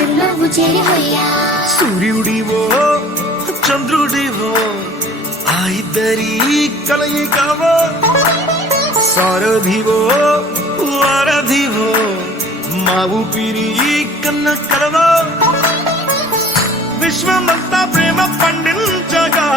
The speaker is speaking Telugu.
నువ్వు చేరిపోయా. సూర్యుడివో చంద్రుడివో ఆ ఇద్దరి కలయికవో, సారథివో వారధివో మా ఊపిరి కన్న కలవో. విశ్వమంతా ప్రేమ పండించగా